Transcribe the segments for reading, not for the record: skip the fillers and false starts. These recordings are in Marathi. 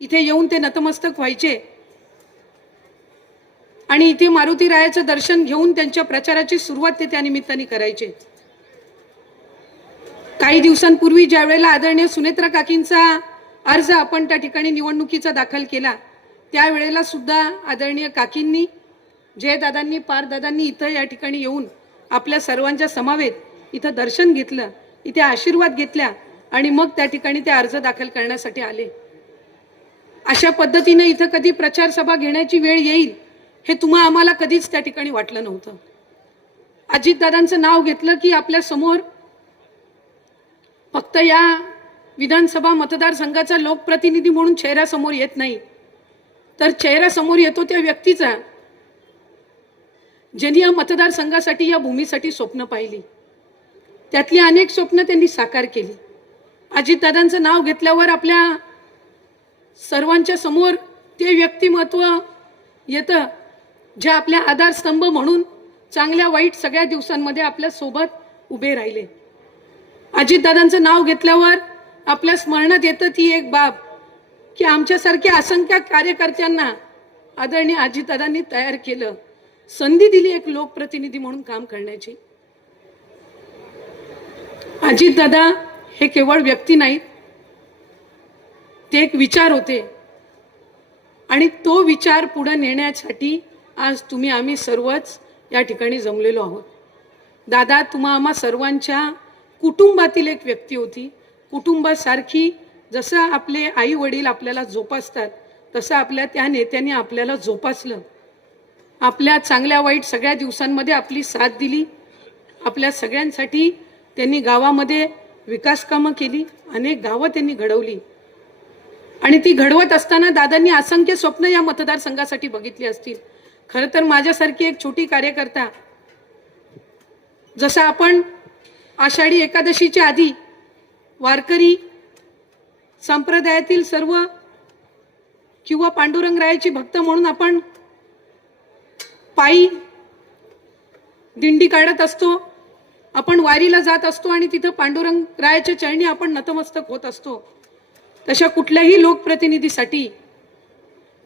इथे येऊन ते नतमस्तक व्हायचे आणि इथे मारुती रायाचं दर्शन घेऊन त्यांच्या प्रचाराची सुरुवात ते त्या निमित्ताने करायचे। काही दिवसांपूर्वी ज्या वेळेला आदरणीय सुनेत्रा काकींचा अर्ज आपण त्या ठिकाणी निवडणुकीचा दाखल केला, त्यावेळेला सुद्धा आदरणीय काकींनी, जयदादांनी, पारदादांनी इथं या ठिकाणी येऊन आपल्या सर्वांच्या समवेत इथं दर्शन घेतलं, इथे आशीर्वाद घेतला आणि मग त्या ठिकाणी ते अर्ज दाखल करण्यासाठी आले। अशा पद्धतीने इथं कधी प्रचार सभा घेण्याची वेळ येईल हे तुम्हा आम्हाला कधीच त्या ठिकाणी वाटलं नव्हतं। अजितदादांचं नाव घेतलं की आपल्या समोर फक्त या विधानसभा मतदारसंघाचा लोकप्रतिनिधी म्हणून चेहरा समोर येत नाही, तर चेहरा समोर येतो त्या व्यक्तीचा ज्यांनी या मतदारसंघासाठी, या भूमीसाठी स्वप्न पाहिली, त्यातली अनेक स्वप्न त्यांनी साकार केली। अजितदादांचं नाव घेतल्यावर आपल्या सर्वांच्या समोर ते व्यक्तिमत्व येतं जे आपल्या आधारस्तंभ म्हणून चांगल्या वाईट सगळ्या दिवसांमध्ये आपल्या सोबत उभे राहिले। अजितदादांचं नाव घेतल्यावर आपल्या स्मरणात येतं ती एक बाब की आमच्यासारख्या असंख्य कार्यकर्त्यांना आदरणीय अजितदादांनी तयार केलं, संधी दिली एक लोकप्रतिनिधी म्हणून काम करण्याची। अजितदादा हे केवळ व्यक्ती नाहीत, ते एक विचार होते आणि तो विचार पुढे नेण्यासाठी आज तुम्ही आम्ही सर्वच या ठिकाणी जमलेलो आहोत। दादा तुम्हा आम्हा सर्वांच्या कुटुंबातील एक व्यक्ती होती। कुटुंबासारखी जसं आपले आई वडील आपल्याला जोपासतात तसं आपल्या त्या नेत्यांनी आपल्याला जोपासलं, आपल्या चांगल्या वाईट सगळ्या दिवसांमध्ये आपली साथ दिली। आपल्या सगळ्यांसाठी त्यांनी गावामध्ये विकास कामं केली, अनेक गावं त्यांनी घडवली आणि ती घडवत असताना दादांनी असंख्य स्वप्न या मतदारसंघासाठी बघितली असतील। खरं तर माझ्यासारखी एक छोटी कार्यकर्ता, जसं आपण आषाढी एकादशीच्या आधी वारकरी संप्रदायातील सर्व किंवा पांडुरंगरायाची भक्त म्हणून आपण पायी दिंडी काढत असतो, आपण वारीला जात असतो आणि तिथं पांडुरंगरायाच्या चरणी आपण नतमस्तक होत असतो। तशा कुठल्याही लोकप्रतिनिधीसाठी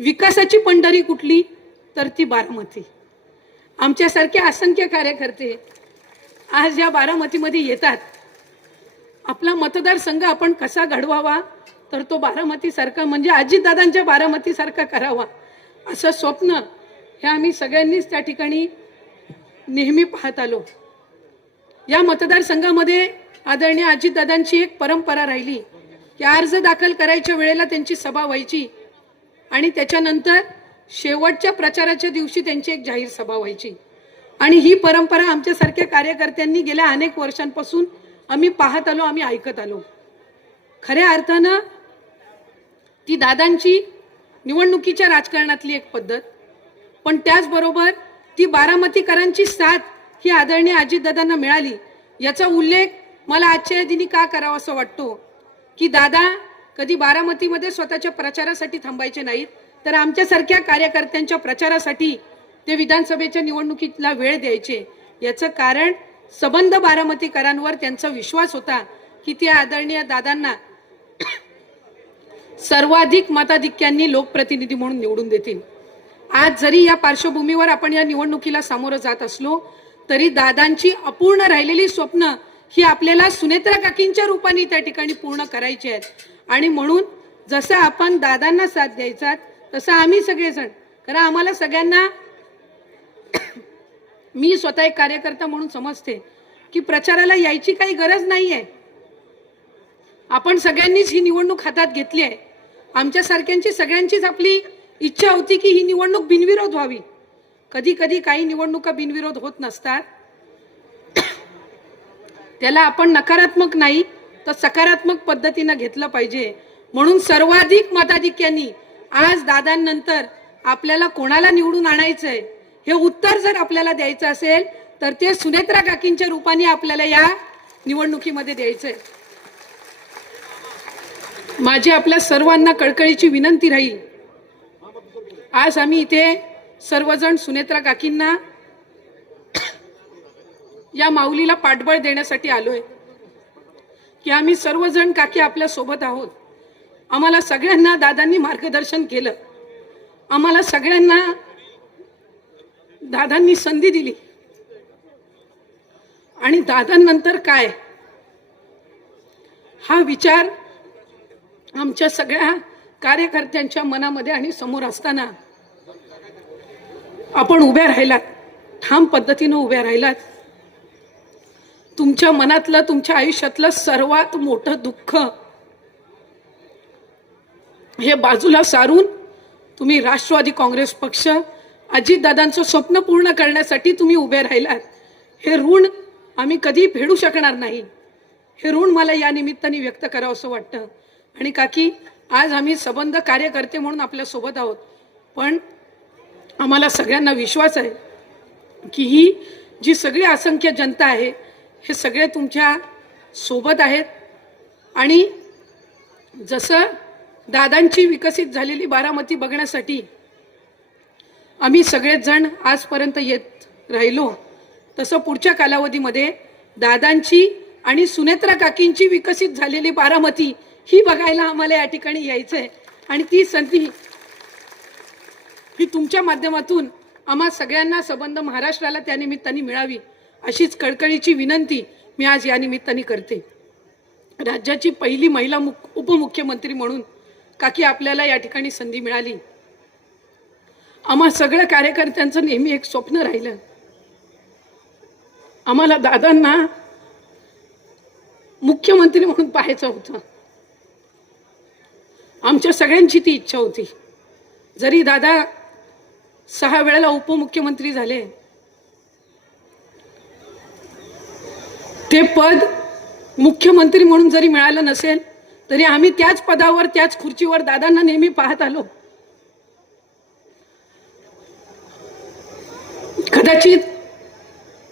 विकासाची पंढरी कुठली तर ती बारामती। आमच्यासारखे असंख्य कार्यकर्ते आज या बारामतीमध्ये येतात। आपला मतदारसंघ आपण कसा घडवावा तर तो बारामतीसारखा म्हणजे अजितदादांच्या बारामतीसारखा करावा असं स्वप्न हे आम्ही सगळ्यांनीच त्या ठिकाणी नेहमी पाहत आलो। या मतदारसंघामध्ये आदरणीय अजितदादांची एक परंपरा राहिली की अर्ज दाखल करायच्या वेळेला त्यांची सभा व्हायची आणि त्याच्यानंतर शेवटच्या प्रचाराच्या दिवशी त्यांची एक जाहीर सभा व्हायची आणि ही परंपरा आमच्यासारख्या कार्यकर्त्यांनी गेल्या अनेक वर्षांपासून आम्ही पाहत आलो, आम्ही ऐकत आलो। खऱ्या अर्थानं ती दादांची निवडणुकीच्या राजकारणातली एक पद्धत, पण त्याचबरोबर ती बारामतीकरांची साथ ही आदरणीय अजितदादांना मिळाली याचा उल्लेख मला आजच्या दिनी का करावा असं वाटतो की दादा कधी बारामतीमध्ये स्वतःच्या प्रचारासाठी थांबायचे नाहीत, तर आमच्यासारख्या कार्यकर्त्यांच्या प्रचारासाठी ते विधानसभेच्या निवडणुकीला वेळ द्यायचे। याचं कारण सबंध बारामतीकरांवर त्यांचा विश्वास होता की ते आदरणीय दादांना सर्वाधिक मताधिक्यांनी लोकप्रतिनिधी म्हणून निवडून देतील। आज जरी या पार्श्वभूमीवर आपण या निवडणुकीला सामोरं जात असलो तरी दादांची अपूर्ण राहिलेली स्वप्न ही आपल्याला सुनेत्रा काकींच्या रूपाने त्या ठिकाणी पूर्ण करायची आहेत आणि म्हणून जसं आपण दादांना साथ द्यायचा तसं आम्ही सगळेजण, कारण आम्हाला सगळ्यांना मी स्वतः एक कार्यकर्ता म्हणून समजते की प्रचाराला यायची काही गरज नाहीये। आपण सगळ्यांनीच ही निवडणूक हातात घेतली आहे। आमच्यासारख्यांची सगळ्यांचीच आपली इच्छा होती की ही निवडणूक बिनविरोध व्हावी। कधी कधी काही निवडणुका बिनविरोध होत नसतात, त्याला आपण नकारात्मक नाही तर सकारात्मक पद्धतीने घेतलं पाहिजे। म्हणून सर्वाधिक मताधिक्यांनी आज दादांनंतर आपल्याला कोणाला निवडून आणायचंय हे उत्तर जर आपल्याला द्यायचं असेल तर ते सुनेत्रा काकींच्या रूपाने आपल्याला या निवडणुकीमध्ये द्यायचंय। माझी आपल्या सर्वांना कळकळीची विनंती राहील, आज आम्ही इथे सर्वजण सुनेत्रा काकींना या माऊलीला पाठबळ देण्यासाठी आलोय की आम्ही सर्वजण काकी आपल्या सोबत आहोत आम्हाला सगळ्यांना दादांनी मार्गदर्शन केलं, आम्हाला सगळ्यांना दादांनी संधी दिली आणि दादांनंतर काय हा विचार आमच्या सगळ्या कार्यकर्त्यांच्या मनामध्ये आणि समोर असताना आपण उभ्या राहिलात, ठाम पद्धतीने उभ्या राहिलात. तुमच्या मनातलं, तुमच्या आयुष्यातलं सर्वात मोठं दुःख हे बाजूला सारून तुम्ही राष्ट्रवादी काँग्रेस पक्ष, अजितदादांचं स्वप्न पूर्ण करण्यासाठी तुम्ही उभे राहिलात. हे ऋण आम्ही कधी फेडू शकणार नाही. हे ऋण मला या निमित्ताने व्यक्त करावं असं वाटतं. आणि काकी, आज आम्ही सबंध कार्यकर्ते म्हणून आपल्या सोबत आहोत, पण आम्हाला सगळ्यांना विश्वास आहे की ही जी सगळी असंख्य जनता आहे हे सगळे तुमच्या सोबत आहेत. आणि जसं दादांची विकसित झालेली बारामती बघण्यासाठी आम्ही सगळेच जण आजपर्यंत येत राहिलो, तसं पुढच्या कालावधीमध्ये दादांची आणि सुनेत्रा काकींची विकसित झालेली बारामती ही बघायला आम्हाला या ठिकाणी यायचं आहे. आणि ती संधी ही तुमच्या माध्यमातून आम्हा सगळ्यांना, संबंध महाराष्ट्राला त्या निमित्ताने मिळावी अशीच कळकळीची विनंती मी आज या निमित्ताने करते. राज्याची पहिली महिला उपमुख्यमंत्री म्हणून काकी आपल्याला या ठिकाणी संधी मिळाली. आम्हा सगळ्या कार्यकर्त्यांचं नेहमी एक स्वप्न राहिलं, आम्हाला दादांना मुख्यमंत्री म्हणून पाहायचं होतं. आमच्या सगळ्यांची ती इच्छा होती. जरी दादा 6 वेळेला उपमुख्यमंत्री झाले, ते पद मुख्यमंत्री म्हणून जरी मिळालं नसेल तरी आम्ही त्याच पदावर, त्याच खुर्चीवर दादांना नेहमी पाहत आलो. कदाचित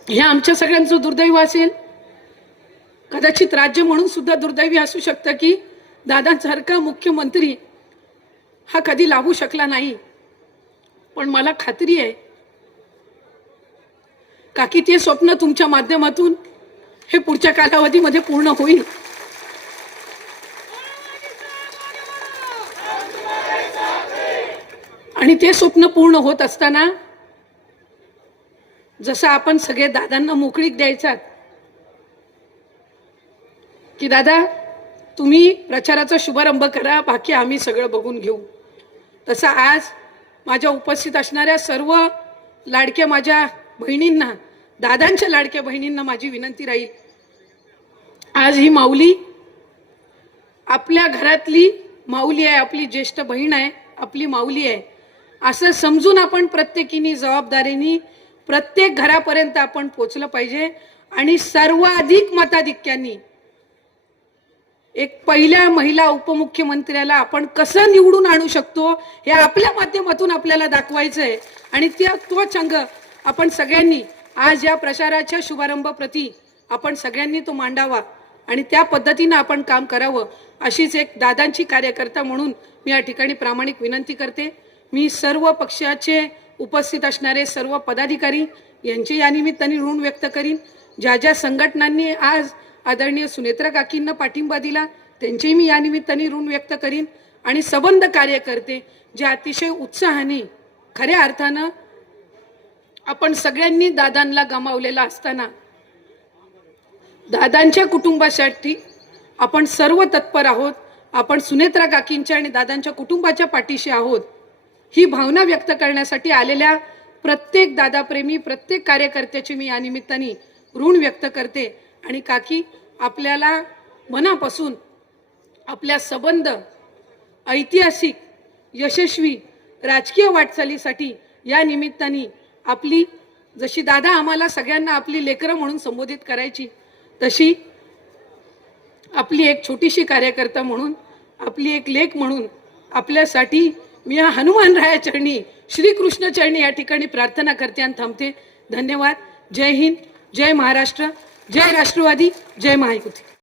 हे आमच्या सगळ्यांचं दुर्दैव असेल, कदाचित राज्य म्हणून सुद्धा दुर्दैवी असू शकतं की दादांसारखा मुख्यमंत्री हा कधी लाभू शकला नाही. पण मला खात्री आहे काकी, ते स्वप्न तुमच्या माध्यमातून हे पुढच्या कालावधीमध्ये पूर्ण होईल. आणि ते स्वप्न पूर्ण होत असताना जसं आपण सगळे दादांना मोकळीक द्यायचात की दादा तुम्ही प्रचाराचा शुभारंभ करा, बाकी आम्ही सगळं बघून घेऊ, तसं आज माझ्या उपस्थित असणाऱ्या सर्व लाडक्या माझ्या बहिणींना, दादांच्या लाडक्या बहिणींना माझी विनंती राहील, आज ही माऊली आपल्या घरातली माऊली आहे, आपली ज्येष्ठ बहीण आहे, आपली माऊली आहे असं समजून आपण प्रत्येकीने जबाबदारीने प्रत्येक घरापर्यंत आपण पोचलं पाहिजे. आणि सर्वाधिक मताधिक्यांनी एक पहिल्या महिला उपमुख्यमंत्र्याला आपण कसं निवडून आणू शकतो हे आपल्या माध्यमातून आपल्याला दाखवायचं आहे. आणि तो चंग आपण सगळ्यांनी आज या प्रचाराच्या शुभारंभ प्रती आपण सगळ्यांनी तो मांडावा आणि त्या पद्धतीने आपण काम करावं अशीच एक दादांची कार्यकर्ता म्हणून मी या ठिकाणी प्रामाणिक विनंती करते. मी सर्व पक्षाचे उपस्थित असणारे सर्व पदाधिकारी यांचे या निमित्ताने ऋण व्यक्त करीन. ज्या ज्या संघटनांनी आज आदरणीय सुनेत्रा काकींना पाठिंबा दिला त्यांचेही मी या निमित्ताने ऋण व्यक्त करीन. आणि सबंध कार्यकर्ते जे अतिशय उत्साहाने खऱ्या अर्थानं आपण सगळ्यांनी दादांना गमावलेला असताना दादांच्या कुटुंबासाठी आपण सर्व तत्पर आहोत. आपण सुनेत्रा काकींच्या आणि दादांच्या कुटुंबाच्या पाठीशी आहोत ही भावना व्यक्त करण्यासाठी आलेल्या प्रत्येक दादाप्रेमी, प्रत्येक कार्यकर्त्याची मी या निमित्ताने ऋण व्यक्त करते. आणि काकी, आपल्याला मनापासून आपल्या सबंध ऐतिहासिक यशस्वी राजकीय वाटचालीसाठी या निमित्ताने आपली, जशी दादा आम्हाला सगळ्यांना आपली लेकरं म्हणून संबोधित करायची, तशी आपली एक छोटीशी कार्यकर्ता म्हणून, आपली एक लेक म्हणून आपल्यासाठी मी या हनुमानराया चरणी, श्रीकृष्ण चरणी या ठिकाणी प्रार्थना करते आणि थांबते. धन्यवाद. जय हिंद, जय महाराष्ट्र, जय राष्ट्रवादी, जय महायुती.